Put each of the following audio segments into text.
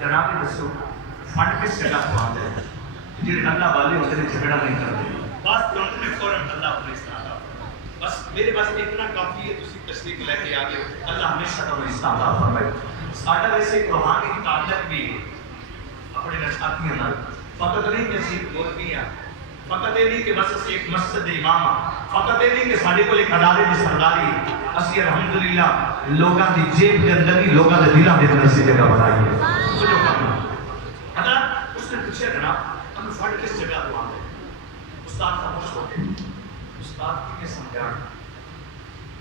جناب دسو فنڈ کس جگہ کو آتے ہیں جی اللہ والے ہوتے ہیں جھگڑا نہیں کرتے بس ترنت میں فوراً اللہ اپنے استعمال بس میرے پاس اتنا کافی ہے تسی تشریف لے کے آگے اللہ ہمیشہ کا استعمال فرمائے ساڈا ویسے روحانی تعلق بھی اپنے ساتھیوں نال فقط نہیں کہ صرف مولوی ہیں فقط یہ نہیں کہ بس اسی ایک مسجد امام فقط یہ نہیں کہ سارے کو ایک ادارے کی سرداری اسی الحمدللہ لوگوں کی جیب کے اندر ہی لوگوں کے دلوں کے اندر سی جگہ بنائی ہے جو کرنا اگر اس نے پوچھا کہ نا ہم فنڈ کس جگہ کو آتے ہیں استاد خاموش ہو گئے استاد کی یہ سمجھا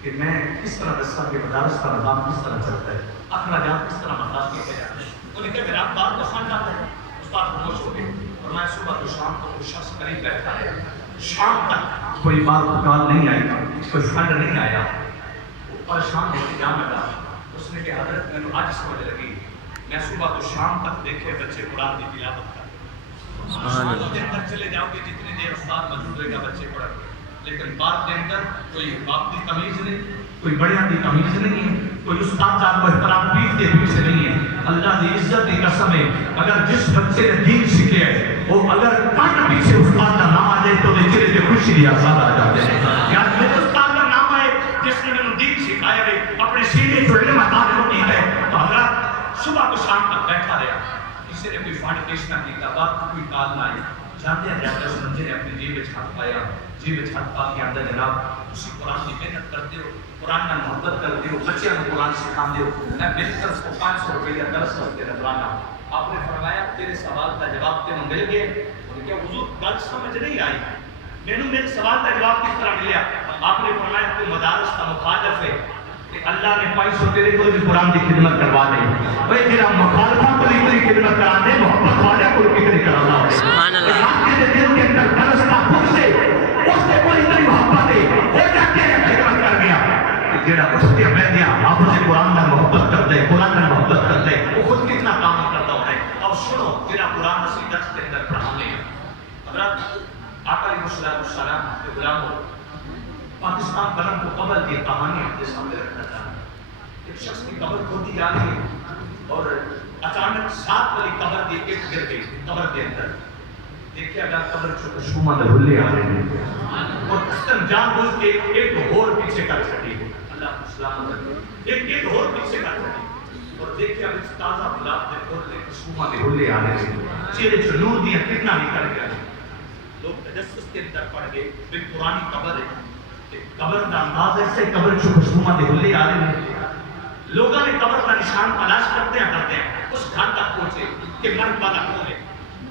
کہ میں کس طرح دستا کہ مدارس کا نظام کس طرح چلتا ہے اخراجات کس طرح مدارس کیے جاتے ہیں انہوں نے کہا میرا بات تو خان جاتا ہے استاد خاموش ہو گئے اور میں صبح تو شام کو کوئی شخص قریب بیٹھا ہے شام تک کوئی بات کال نہیں آئی کوئی فنڈ نہیں آیا وہ پریشان ہو کے جان لگا اس نے کہا حضرت میں تو آج سمجھ لگی میں صبح تو شام تک دیکھے بچے قرآن کی تلاوت کرتے شام کو دن تک چلے جاؤ گے جتنی دیر استاد موجود رہے گا بچے پڑھ گے لیکن بات دن تک کوئی باپ کی تمیز نہیں کوئی بڑیاں کی تمیز نہیں ہے کوئی استاد صاحب کو احترام پیٹ کے پیچھے نہیں ہے اللہ کی عزت کی قسم ہے اگر جس بچے نے دین سیکھے ہے وہ اگر پٹ پیچھے استاد کا نام آ جائے تو چہرے پہ خوشی کی آثار آ جاتے ہیں یار میرے استاد کا نام آئے جس نے مجھے دین سکھایا ہے اپنے سینے جو علم عطا ہوتی ہے تو حضرت صبح کو شام تک بیٹھا رہا کسی نے کوئی فنڈ پیش نہ کیا بات کوئی کال نہ آئی جانتے ہیں جاتے اس بندے نے اپنی جیب چھت پایا جیب چھت پا کے اندر جناب اسی قرآن کی محنت کرتے ہو قرآن کا محبت کرتے ہو بچے کو قرآن سکھاتے ہو میں میری طرف کو 500 روپیہ درس کرتے رہا آپ نے فرمایا تیرے سوال کا جواب تیرے مل گئے انہوں نے کہا حضور گل سمجھ نہیں آئی میں نے میرے سوال کا جواب کس طرح ملیا آپ نے فرمایا تو مدارس کا مخالف ہے کہ اللہ نے 500 تیرے کو بھی قرآن کی خدمت کروا دے بھئی تیرا مخالفہ کو بھی خدمت کرا دے محبت والے کو بھی خدمت کرا دے سبحان اللہ آپ کے دل کے اندر درس کا خود سے اس سے کوئی اتنی محبت ہے وہ جا کے خدمت کر گیا جیڑا اس کے بیٹھیا آپ سے قرآن میں محبت کر دے قرآن میں محبت کر دے وہ خود کتنا کام کرتا ہوتا ہے اب سنو جیڑا قرآن اسی درس کے اندر پڑھانے ہیں حضرت آقا علیہ السلام کے غلاموں پاکستان بلند کو قبر کی کہانی اپنے سامنے رکھنا چاہتا ہے ایک شخص کی قبر کھودی جا رہی ہے اور اچانک 7 والی قبر کی ایک گر گئی قبر کے اندر دیکھیں اگر قبر شوما دھلے آ رہے ہیں اور قسم جان بوجھ کے ایک اور پیچھے کر چھٹی اللہ السلام ایک اور پیچھے کر چھٹی اور دیکھیں اب اس تازہ گلاب کے پھول لے شوما دھلے آ رہے ہیں چہرے سے نور دیا کتنا نکل گیا لوگ تجسس کے اندر پڑ گئے بے پرانی قبر ہے قبر کا انداز ایسے قبر جو خوشبو دے بلے آ رہے ہیں لوگوں نے قبر کا نشان تلاش کرتے ہیں اس گھر تک پہنچے کہ مرد والا کون ہے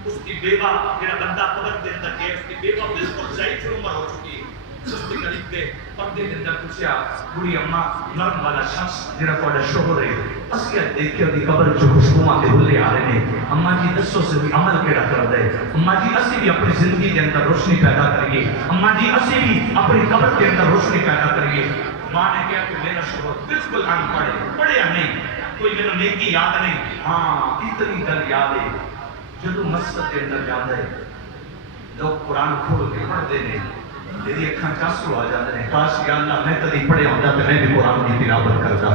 اس کی بیوہ میرا بندہ قبر کے اندر گیا اس کی بیوہ بالکل ضعیف عمر ہو چکی ہے اس کے قریب کے پردے کے اندر پوچھا بوڑھی اماں مرد والا شخص جڑا تھوڑا شوہر ہے اسی دیکھے دی قبر جو خوشبو دے بلے آ رہے ہیں اماں جی دسو سے بھی عمل کیڑا کردا ہے اماں جی اسی بھی اپنی زندگی کے اندر روشنی پیدا کریے اماں جی اسی بھی اپنی قبر کے اندر روشنی پیدا کریے ماں نے کہا کہ میرا شوہر بالکل ان پڑھے پڑھیا نہیں کوئی میرا نیکی یاد نہیں ہاں اتنی گل یاد ہے جدو مسجد کے اندر جاتا ہے لوگ قرآن کھول کے پڑھتے ہیں میری اکھاں چاسو آ جاتے ہیں کاش یا اللہ میں کدی پڑھے ہوتا تو میں بھی قرآن کی تلاوت کرتا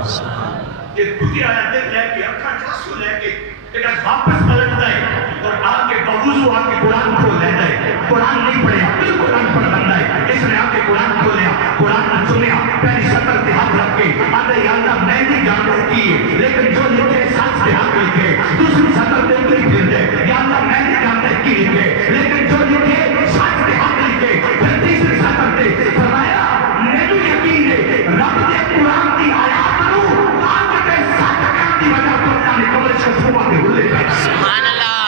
کہ کچھ آیتیں لے کے اکھاں چاسو لے کے ایک واپس پلٹتا ہے اور آ کے بوضو آ کے قرآن کھول لیتا ہے قرآن نہیں پڑھیا بالکل ان پڑھ بندہ ہے اس نے آ کے قرآن کھولیا قرآن نے سنیا پہلی سطر پہ ہاتھ رکھ کے آدھے یا اللہ میں بھی جانتا کی ہے لیکن جو لکھے ساتھ پہ ہاتھ لکھے دوسری سطر پہ اتنی پھر دے یا اللہ میں بھی جانتا کی لکھے لیکن جو لکھے ساتھ پہ ہاتھ لکھے پھر تیسری سطر پہ فرمایا میں بھی یقین ہے رب نے قرآن کی آیات کروں آج کے ساتھ کرنے کی وجہ تو اللہ نے قبر سے چھوڑا کے بھولے سبحان اللہ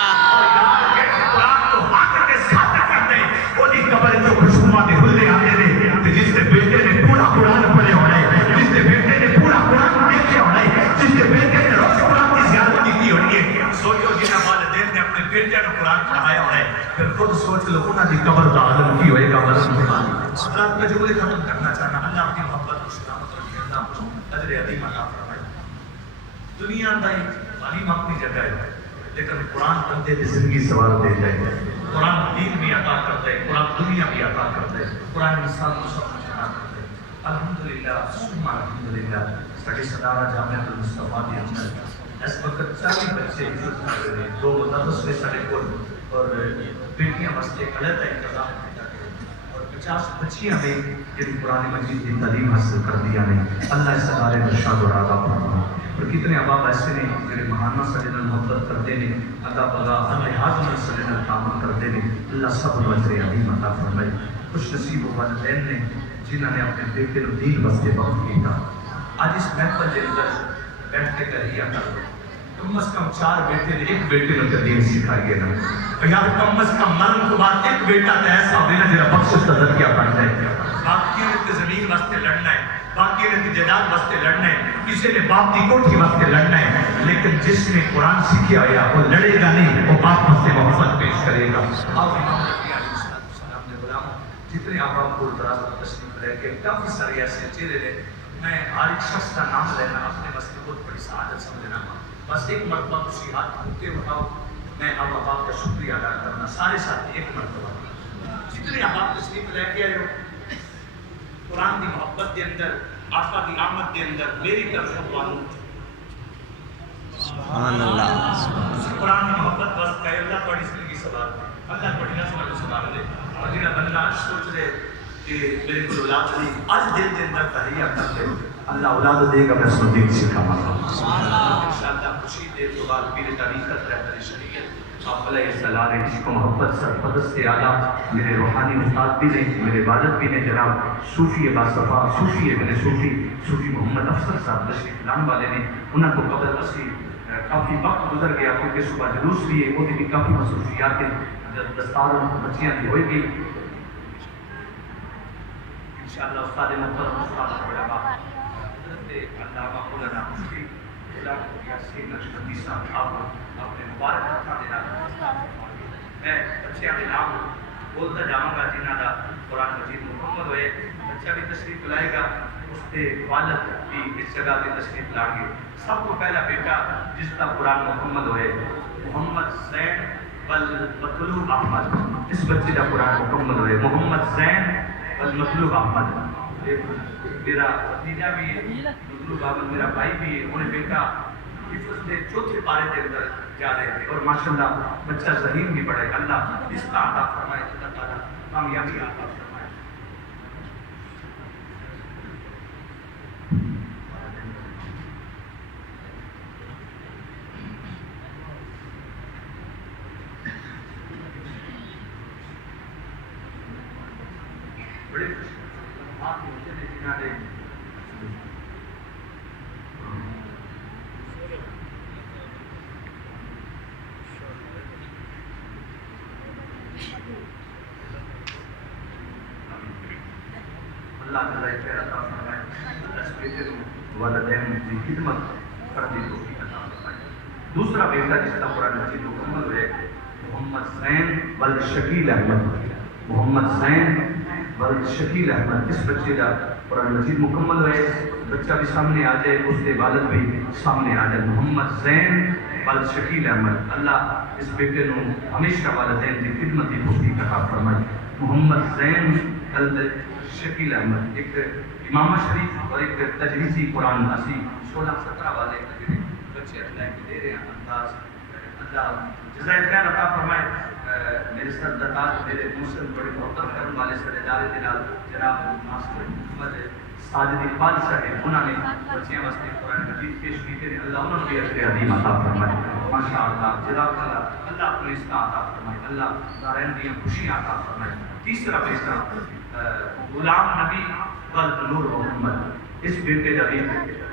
قرآن تو حق کے ساتھ کرتے وہ دی قبر جو خوشبو دے بھولے آتے ہیں جس کے بیٹے نے پورا قرآن پڑھے ہونا ہے جس کے بیٹے نے پورا قرآن دیکھے ہونا ہے جس کے بیٹے نے روز قرآن کی زیارت کی ہونی ہے سوچو جنہ والدین نے اپنے بیٹے کو قرآن پڑھایا ہونا ہے پھر خود سوچ لو انہاں دی قبر دا عالم کی ہوئے گا رات میں جملے ختم کرنا چاہنا اللہ اپنی محبت اور سلامت رکھے اللہ اجر عظیم عطا فرمائے دنیا دا تعلیم اپنی جگہ ہے لیکن قرآن بندے کی زندگی سوار دے جائے قرآن دین بھی عطا کرتا ہے قرآن دنیا بھی عطا کرتا ہے قرآن انسان کو سب کچھ عطا کرتا ہے الحمدللہ ثم الحمدللہ ساڈے صدارہ جامعہ المصطفیٰ کے اندر اس وقت 40 بچے عزت کر رہے ہیں، 2 مدرس نے سارے کو اور بیٹیاں واسطے الگ انتظام کیا گیا اور 50 بچیاں نے جن قرآن مجید کی تعلیم حاصل کر دیا نے۔ اللہ اس ادارے میں شاد و راضا فرمائے۔ اور کتنے اباب ایسے نے جنہیں مہانہ سجن محبت کرتے ہیں، ادا بغا ہر لحاظ میں سجن تعامل کرتے ہیں، اللہ سب وجہ عظیم عطا فرمائے۔ خوش نصیب والدین نے جنہوں نے اپنے بیٹے کو دین واسطے وقت کیا۔ آج اس محفل کے اندر بیٹھ کے کہیا کر کم از کم 4 بیٹے نے ایک بیٹے نے دین سکھائیے نا، یار کم از کم مرن کے بعد ایک بیٹا تو ایسا ہونا جڑا بخشش کا ذریعہ بن جائے۔ باقی نے زمین واسطے لڑنا ہے، باقی نے جائیداد واسطے لڑنا ہے، کسی نے باپ کی کوٹھی واسطے لڑنا ہے، لیکن جس نے قرآن سیکھا ہوا وہ لڑے گا نہیں، وہ باپ واسطے محبت پیش کرے گا۔ آپ امام نبی علیہ السلام نے غلام جتنے آپ کو دراز تشریف لے کے کافی سارے ایسے چہرے نے، میں ہر ایک شخص کا نام لینا اپنے واسطے بہت بڑی سعادت سمجھنا، بس ایک مرتبہ تسی ہاتھ اٹھتے اٹھاؤ، میں اب آپ کا شکریہ ادا کرنا، سارے ساتھی ایک مرتبہ جتنے آپ تشریف لے کے آئے ہو قرآن کی محبت کے اندر، آقا کی آمد کے اندر میری طرف سے سبحان اللہ، قرآن کی محبت بس کہ اللہ بڑی زندگی سوال دے، اللہ بڑی نسل کو سوال دے، اور جنہاں بندہ سوچ رہے کہ میرے کو اولاد نہیں، آج دل کے اندر تحریہ کرتے اللہ اولاد دے گا، میں سننے کی سکھاما گا انشاءاللہ۔ خوشی دیر تو بعد میرے طریقت رہبر شریعت آپ علیہ السلام نے جس کو محبت سرپرست سے آلہ میرے روحانی استاد بھی نے، میرے والد بھی نے، جناب صوفی باصفا، صوفی ابن صوفی، صوفی محمد افضل صاحب تشریف لانے والے نے، انہوں کو قبل اسی کافی وقت گزر گیا کیونکہ صبح جلوس بھی ہے، وہ بھی کافی مصروفیات ہیں، دستار بچیاں کی ہوئے گی انشاءاللہ۔ استاد محترم استاد علماء حضرت علامہ مولانا مفتی غلام یاسین نقشبندی صاحب آپ اپنے مبارک ہاتھاں دے نال میں بچیاں کے نام بولتا جاواں گا جنہاں دا قرآن مجید مکمل ہوئے، بچہ بھی تشریف لائے گا، اس کے والد بھی اس جگہ پہ تشریف لائیں گے۔ سب کو پہلا بیٹا جس کا قرآن مکمل ہوئے محمد زین والمطلوب احمد، اس بچے کا قرآن مکمل ہوئے محمد زین والمطلوب احمد۔ میرا بھتیجا بھی ہے مطلوب احمد، میرا بھائی بھی ہے، انہیں بیٹا حفظ کے 4تھے پارے کے اندر جا رہے تھے اور ماشاءاللہ بچہ ذہین بھی بڑھے، اللہ اس کا عطا فرمائے، اللہ تعالیٰ کامیابی عطا فرمائے۔ بڑے آپ ہوتے ہیں جنہاں نے اللہ تعالیٰ خیر عطا فرمائے، اللہ اس بیٹے کو والدین کی خدمت کرنے کو بھی عطا فرمائے۔ دوسرا بیٹا جس کا قرآن مجید مکمل ہوئے محمد زین والشکیل احمد، محمد زین والشکیل احمد، اس بچے کا قرآن مجید مکمل ہوئے، بچہ بھی سامنے آ جائے، اس کے والد بھی سامنے آ جائے، محمد زین والشکیل احمد۔ اللہ اس بیٹے کو ہمیشہ والدین کی خدمت کی توفیق عطا فرمائے۔ محمد زین شکیل احمد ایک امامہ شریف اور ایک تجویزی قرآن اسی 16-17 والے بچے اللہ کے دے رہے ہیں انداز، اللہ جزائے خیر عطا فرمائے۔ میرے سردار میرے مسلم بڑے محترم کرنے والے سردار جناب ماسٹر محمد ساجد اقبال صاحب، انہوں نے بچیاں واسطے قرآن مجید پیش کیتے ہیں، اللہ انہوں نے بھی اجر عظیم عطا فرمائے ماشاءاللہ، جزاک اللہ، اللہ اپنے اس کا عطا فرمائے، اللہ دارین کی خوشیاں عطا فرمائے۔ تیسرا بیٹا غلام نبی والنور محمد، اس بیٹے کا بھی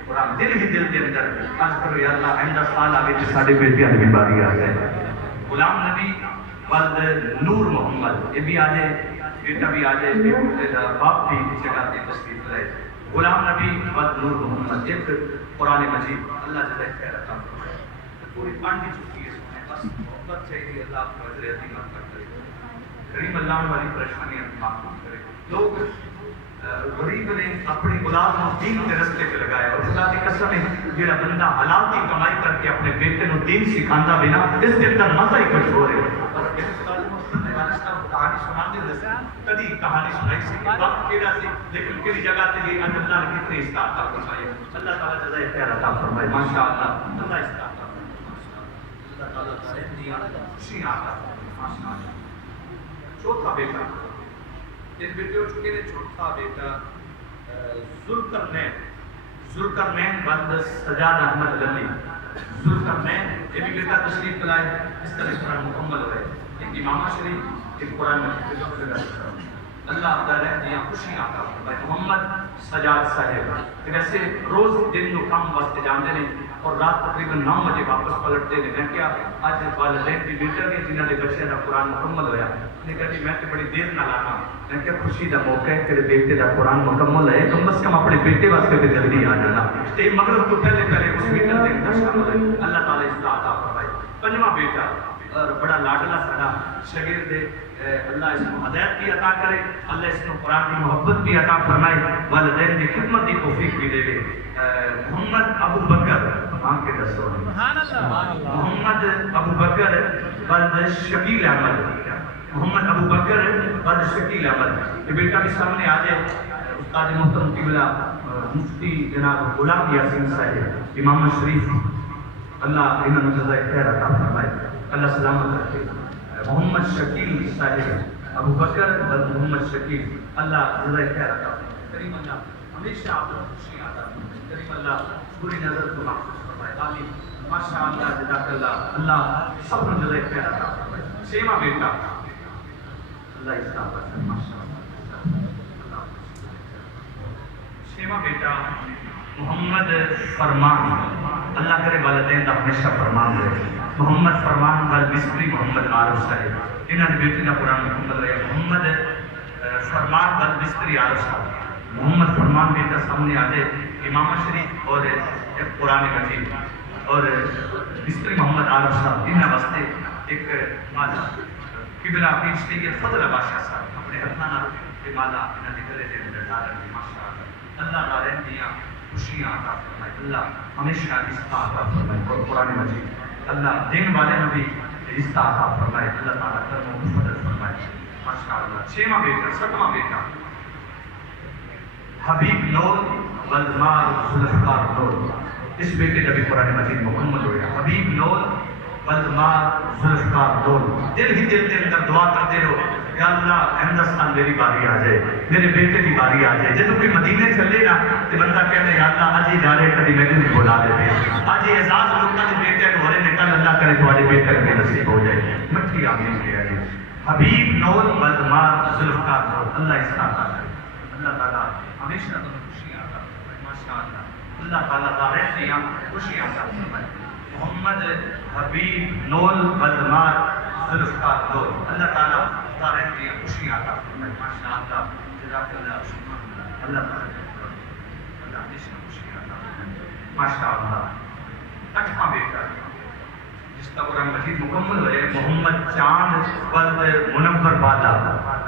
قرآن دل ہی دل کے اندر آج کرو یا اللہ آئندہ سال آگے جو ساڑھے بیٹیاں بھی باری آ جائے، غلام نبی والنور محمد، یہ بھی آ جائے، بیٹا بھی آ جائے، بیٹے کا باپ بھی اس جگہ پہ تشریف لائے، غلام نبی والنور محمد، ایک قرآن مجید اللہ جزائے خیر عطا فرمائے۔ پوری پانڈ کی چکی ہے، بس محبت چاہیے، اللہ آپ کو اجر عظیم عطا کرے، کریم اللہ والی پریشانیاں معاف کرے۔ لوگ غریب نے اپنی اولاد کو دین کے رستے پہ لگایا، اور خدا کی قسم ہے جڑا بندہ حلال کی کمائی کر کے اپنے بیٹے کو دین سکھاندا بھی نا، اس کے اندر مزہ ہی کچھ ہو رہا ہے۔ اور میرے کہانی سناتے رہتے کدی کہانی سنائی سی کہ وقت کیڑا سی، لیکن کسی جگہ تے یہ اللہ نے کتنے اس کا عطا فرمایا، اللہ تعالیٰ جزائے خیر عطا فرمائے ماشاءاللہ، اللہ اس کا عطا تعالیٰ تعالیٰ دیا خوشیاں عطا فرمائے ماشاءاللہ. چوتھا بیٹا تین بیٹے ہو چکے ہیں. چوتھا بیٹا ذوالقرنین بند سجاد احمد غنی. ذوالقرنین یہ بھی بیٹا تشریف لائے. اس طرح قرآن مکمل ہوئے. ایک امامہ شریف ایک قرآن مجید. اللہ تعالیٰ دیا خوشیاں عطا فرمائے. محمد سجاد صاحب ویسے روز دن نو کام واسطے جاندے نے اور رات تقریباً 9 بجے واپس پلٹتے ہیں. میں کیا آج والدین کی بیٹر نے جنہوں نے بچے کا قرآن مکمل ہویا نے کہا جی میں تو بڑی دیر نہ لانا. میں کیا خوشی کا موقع ہے تیرے بیٹے کا قرآن مکمل ہے کم از کم اپنے بیٹے واسطے تو جلدی آ جانا. تے مغرب تو پہلے پہلے اس بیٹر کے اندر شامل ہے. اللہ تعالیٰ اس کا عطا فرمائے. پنجواں بیٹا اور بڑا لاڈلا سارا شاگرد اللہ اس کو ہدایت بھی عطا کرے. اللہ اس کو قرآن کی محبت بھی عطا فرمائے. والدین کی خدمت کی توفیق بھی دے. محمد ابو بکر کے دسو محمد ابو بکر بلد شکیل احمد. محمد ابو بکر بلد شکیل احمد یہ بیٹا بھی سامنے آ جائے. استاد محترم قبلہ مفتی جناب غلام یاسین صاحب امام شریف اللہ انہوں نے جزائے خیر عطا فرمائے. اللہ سلامت رکھے. محمد شکیل صاحب ابو بکر بلد محمد شکیل اللہ جزائے خیر عطا فرمائے. کریم اللہ ہمیشہ آپ کو خوشیاں عطا فرمائے. کریم اللہ بری نظر کو محفوظ فرمائے. آمین. ماشاء اللہ جزاک اللہ. اللہ سب کو جزائے خیر عطا فرمائے. چھواں بیٹا اللہ اس کا پسند ماشاء اللہ. چھواں بیٹا محمد فرمان. اللہ کرے والدین کا ہمیشہ فرمان رہے. محمد فرمان بل مصری محمد عارف صاحب انہوں نے بیٹے کا قرآن مکمل رہے. محمد فرمان بل مصری عارف صاحب. محمد فرمان بیٹا سامنے آ جائے. امامہ شریف اور قرآن مجید اور مصری محمد عارف صاحب انہوں واسطے ایک مالا قبلہ پیر سید فضل بادشاہ صاحب اپنے ہتھانا کے مالا انہوں نے گلے دے اندر ڈال رہے. ماشاء اللہ اللہ تعالیٰ دیا خوشیاں عطا فرمائے. اللہ ہمیشہ اس کا عطا فرمائے. اور قرآن مجید اللہ دین والے میں بھی اس کا عطا فرمائے. اللہ تعالیٰ کرم و فضل فرمائے. ماشاء اللہ. چھواں بیٹا ساتواں بیٹا حبیب نور والمار ذوالفقار نور. اس بیٹے کا بھی قرآن مجید مکمل ہو گیا. حبیب نور والمار ذوالفقار نور. دل ہی دل کے اندر دعا کرتے رہو یا اللہ ہندوستان میری باری آ جائے میرے بیٹے کی باری آ جائے. جب کوئی مدینے چلے نا تو بندہ کہتے یا اللہ آج ہی جا رہے کبھی میں بھی بلا دیتے آج یہ اعزاز لوگوں کے بیٹے کو ہورے نکل اللہ کرے تمہارے بیٹے کے نصیب ہو جائے. مٹھی آمین کہہ رہی. حبیب نور والمار ذوالفقار نور اللہ اس کا عطا کرے. اللہ تعالیٰ ہمیشہ تمہیں خوشیاں عطا فرمائے. ماشاء اللہ اللہ تعالیٰ دارین دیا خوشیاں عطا فرمائے. محمد حبیب نور والمار ذوالفقار نور اللہ تعالیٰ دارین دیا خوشیاں عطا فرمائے. ماشاء اللہ جزاک اللہ سبحان اللہ. اللہ تعالیٰ اللہ ہمیشہ خوشیاں عطا فرمائے. ماشاء اللہ. آٹھواں بیٹا جس کا قرآن مجید مکمل ہوئے محمد چاند ولد منور بالا.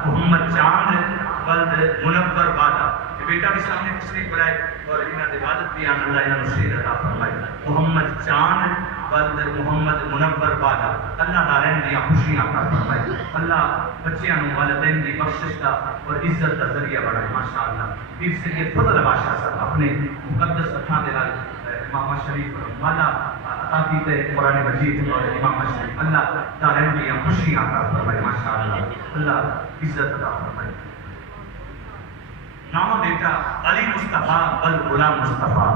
محمد چاند ولد منور بالا یہ بیٹا بھی سامنے تشریف لائے اور انہوں نے عبادت بھی اللہ انہوں نے نصیب عطا فرمائے. محمد چاند ولد محمد منور بالا اللہ دارین دیا خوشیاں عطا فرمائے. اللہ بچیاں والدین کی بخشش کا اور عزت کا ذریعہ بڑھائے. ماشاء اللہ. پیر سید فضل بادشاہ صاحب اپنے مقدس ہاتھوں دے نال امام شریف والا عطا کیتے قرآن مجید اور امام شریف اللہ دارین دیا خوشیاں عطا فرمائے. ماشاء اللہ اللہ عزت عطا فرمائے. نامہ بیٹا علی مصطفیٰ بل غلام مصطفیٰ.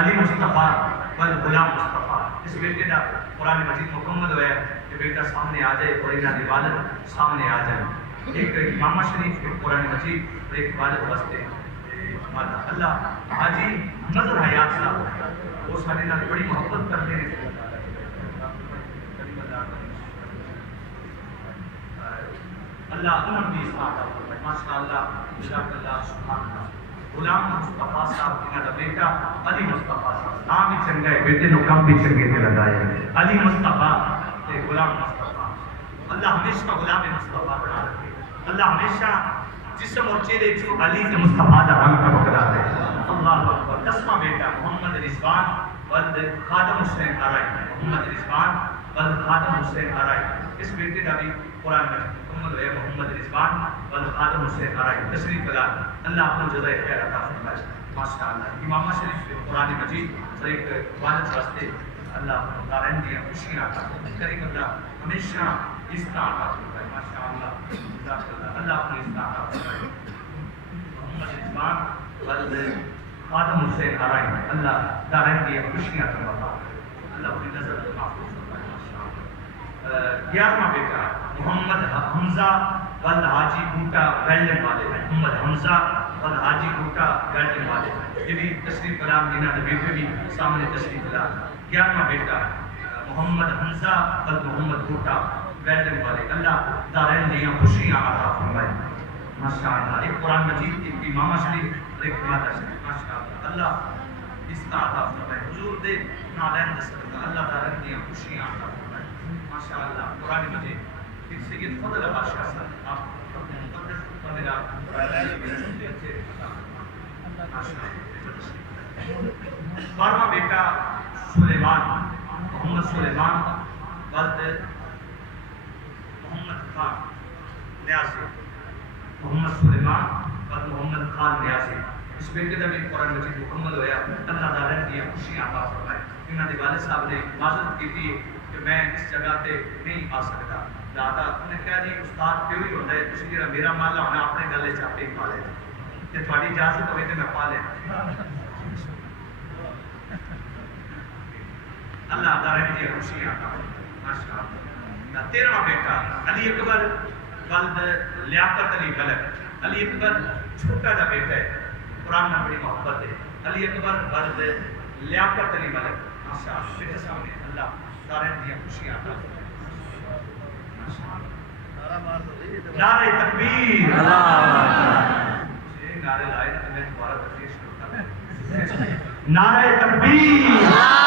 علی مصطفیٰ بل غلام مصطفیٰ. اس بیٹے کا قرآن مجید مکمل ہوا ہے. یہ بیٹا سامنے آ جائے اور انہوں کی عبادت سامنے آ جائے. ایک امامہ شریف ایک قرآن مجید اور ایک عبادت واسطے اللہ حاجی نظر حیات صاحب وہ سارے نال بڑی محبت کرتے ہیں. اللہ انہوں بھی اس عطا فرمائے. ماشاء اللہ جزاک اللہ سبحان اللہ. غلام مصطفیٰ صاحب انہوں کا بیٹا علی مصطفیٰ صاحب نام بھی چنگا ہے بیٹے نو کم بھی چنگے تے لگائے. علی مصطفیٰ تے غلام مصطفیٰ اللہ ہمیشہ غلام مصطفیٰ بنا رکھے. اللہ ہمیشہ جسم اور چہرے جو علی سے مصطفیٰ کا رنگ پکڑا دے. اللہ اکبر. 10واں بیٹا محمد رضوان ولد خادم حسین آرائی. محمد رضوان ولد خادم حسین آرائی. اس بیٹے کا بھی قرآن مجید مکمل ہے. محمد رضوان ولد خادم حسین آرائی تشریف لائے. اللہ آپ کو جزائے خیر عطا فرمائے. ماشاء اللہ. امامہ شریف قرآن مجید اور ایک والد واسطے اللہ دارین دیا خوشیاں عطا فرمائے کریم اللہ ہمیشہ عزت عطا فرمائے ماشاءاللہ جزاک اللہ اللہ اپنی عزت عطا فرمائے محمد رضوان ولد خادم حسین آرائی اللہ دارین دیا خوشیاں عطا فرمائے اللہ اپنی نظر محفوظ فرمائے ماشاءاللہ 11واں بیٹا محمد حمزہ ولد حاجی بوٹا ویلڈن والے محمد حمزہ ولد حاجی بوٹا ویلڈن والے یہ بھی تشریف کلام جنہاں نے بیٹے بھی سامنے تشریف کلام 11واں بیٹا محمد حمزہ ولد محمد بوٹا ویلڈن والے اللہ دارین دیاں خوشیاں عطا فرمائے ماشاءاللہ ایک قرآن مجید کی ماما شریف اور ایک مادہ شریف ماشاءاللہ اللہ اس کا عطا فرمائے حضور دے نالین دستگاہ اللہ دارین دیاں خوشیاں عطا فرمائے ماشاءاللہ قرآن مجید پھر سید فضل بادشاہ صاحب آپ اپنے مقدس اور میرا بارہواں بیٹا سلیمان محمد سلیمان ولد محمد خان نیازی محمد سلیمان ولد محمد خان نیازی اس بیٹے کا بھی قرآن مجید مکمل ہویا اللہ دارین دیا خوشیاں عطا فرمائے انہوں نے والد صاحب نے معذرت کی تھی کہ میں اس جگہ پہ نہیں آ سکتا دادا انہوں نے کہا جی استاد کیوں ہی ہوتا ہے تسی جڑا میرا مالا ہونا اپنے گلے چاپے پا لے تے تھوڑی اجازت ہوئی تے میں پا لے اللہ دارین دی خوشیاں عطا فرمائے ماشاءاللہ 13واں بیٹا علی اکبر ولد لیاقت علی ملک علی اکبر چھوٹا سا بیٹا ہے قرآن میں بڑی محبت ہے علی اکبر ولد لیاقت علی ملک ماشاءاللہ بیٹے سامنے اللہ دارین دی خوشیاں عطا فرمائے نعرہ تکبیر نعرے لائے تو میں دوبارہ تکبیر شروع کرتا ہوں نعرہ تکبیر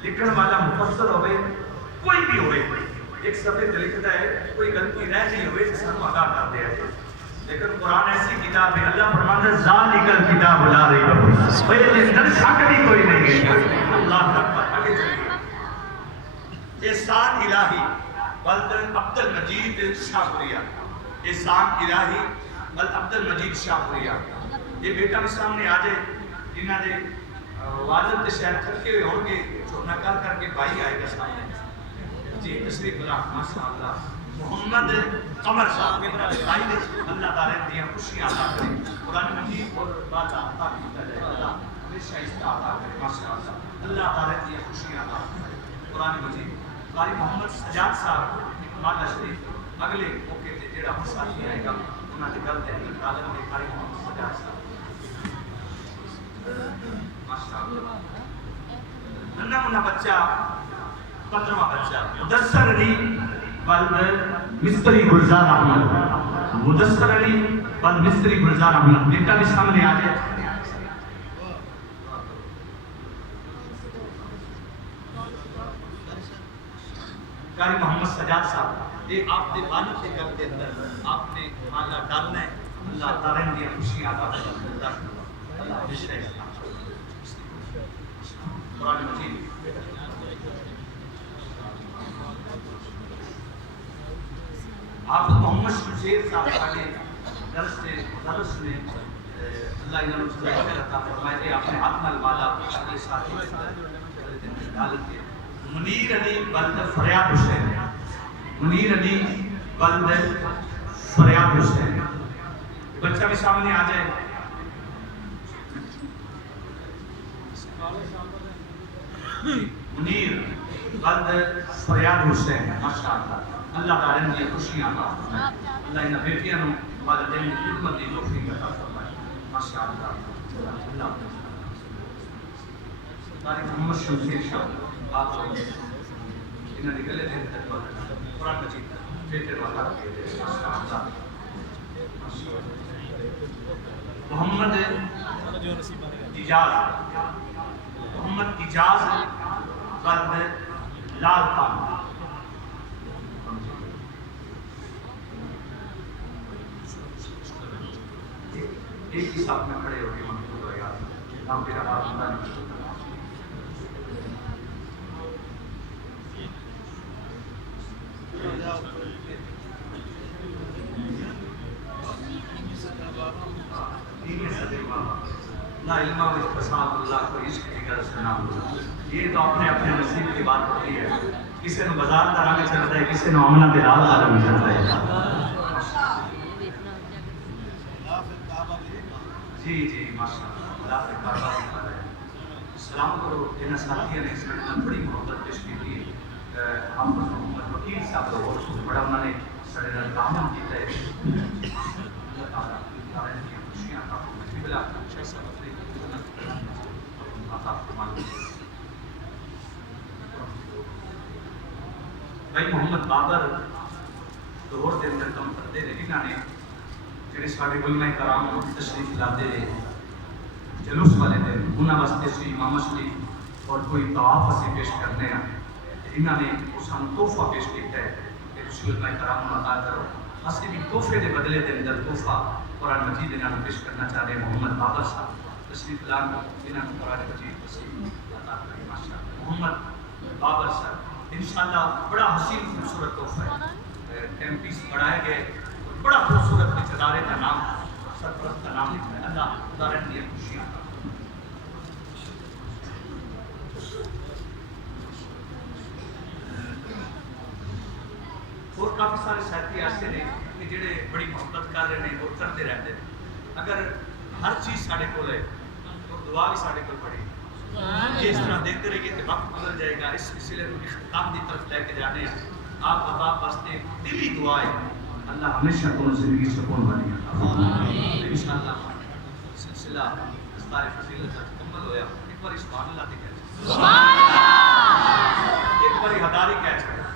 لکھن والا مفسر ہوئے کوئی بھی ہوئے ایک صفحے تے لکھتا ہے کوئی غلطی رہ نہیں ہوئے تو سانو آگاہ کر دیا ہے لیکن قرآن ایسی کتاب ہے اللہ فرماتا ہے ذالک الکتاب لا ریب فیہ اس کے اندر شک بھی کوئی نہیں ہے اللہ اکبر آگے چلیے احسان الہی ولد عبد المجید شاپوریا احسان الہی ولد عبد المجید شاپوریا یہ بیٹا بھی سامنے آ جائے جنہاں نے والد کے شہر تھکے ہوئے ہوں گے چھوڑنا کر کے بھائی آئے گا سامنے جی تشریف اللہ ماشاءاللہ محمد قمر صاحب کے بھائی نے اللہ تعالیٰ دیا خوشیاں عطا کرے قرآن مجید اور بات عطا کیتا جائے اللہ ہمیشہ اس کا عطا کرے ماشاءاللہ اللہ تعالیٰ دیا خوشیاں عطا کرے قرآن مجید قاری محمد سجاد صاحب مالا شریف اگلے موقع تے جڑا مساجی آئے گا انہاں دے گل تے تعلق میں قاری محمد سجاد صاحب ننا منا بچہ 15واں بچہ مدثر علی ولد مستری گلزار احمد مدثر علی ولد مستری گلزار احمد بیٹا بھی سامنے آ جائے قاری محمد سجاد صاحب یہ آپ کے والد کے گھر کے اندر آپ نے مالا ڈالنا ہے اللہ تعالیٰ نے خوشیاں عطا فرمائے اللہ ہمیشہ قرآن مجید آپ محمد شمشیر صاحب نے درس میں اللہ انہوں نے صدقہ عطا فرمائے اپنے ہاتھ نال والا اپنے ساتھی حالت کے منیر علی ولد فریاد حسین منیر علی ولد فریاد حسین بچہ بھی سامنے آ جائے منیر ولد فریاد حسین ماشاءاللہ اللہ تعالیٰ نے خوشیاں عطا فرمائے اللہ ان بیٹیاں نو والدین کی خدمت دی توفیق عطا فرمائے ماشاءاللہ اللہ قاری محمد شمشیر شاہ آپ انہوں نے گلے دن تک قرآن مجید بیٹے والا ماشاءاللہ محمد اجاز ولد لال خان ایک ہی ساتھ میں کھڑے ہو کے مقبول ہو یار نام تیرا بات ہوتا نہیں لا علم و اختصاص اللہ کو عشق کی غرض سے نام لو یہ تو اپنے اپنے نصیب کی بات ہوتی ہے کسی نے بازار کا رنگ چلتا ہے کسی نے عملہ بلال کا رنگ چلتا ہے جی جی ماشاء اللہ کعبہ دکھا رہے ہیں سلام کرو جن ساتھیوں نے اس میں بڑی محبت پیش کی تھی حافظ محمد وکیل صاحب کو بڑا انہوں نے سڑے نال کام کیتا ہے اللہ تعالیٰ تعالیٰ کی خوشیاں کا مجھے بلا شیخ صاحب اپنے بھائی محمد بابر لاہور کے اندر کام کرتے رہے انہوں نے جڑے ساڈے علماء کرام تشریف لاتے رہے جلوس والے دن انہوں واسطے سی امام شریف اور کوئی طواف اسی پیش کرنے ہیں انہوں نے اس ہم تحفہ پیش کیتا ہے کہ تسی علماء کرام عطا کرو اسی بھی تحفے کے بدلے دے اندر تحفہ قرآن مجید انہوں نے پیش کرنا چاہ رہے ہیں محمد بابر صاحب تشریف لان انہوں نے قرآن مجید تشریف عطا کریں ماشاءاللہ محمد بابر صاحب انشاءاللہ بڑا حسین خوبصورت تحفہ ہے ایم پیز پڑھائے گئے بڑا خوبصورت ادارے کا نام سرپرست کا نام لکھا ہے اللہ ادارے کی خوشیاں اور کافی سارے ساتھی ایسے نے کہ جڑے بڑی محبت کر رہے ہیں اور کرتے رہتے ہیں اگر ہر چیز ساڑھے کو لے تو دعا بھی ساڑھے کو پڑے یہ اس طرح دیکھتے رہیے کہ وقت گزر جائے گا اس سلسلے میں اختتام کی طرف لے کے جانے ہیں آپ احباب واسطے دلی دعائیں اللہ ہمیشہ کو زندگی سکون والی عطا فرمائے انشاءاللہ سلسلہ اسرار فضیلت مکمل ہویا ایک بار سبحان اللہ کہتے ہیں سبحان اللہ ایک بار ہداری کہتے ہیں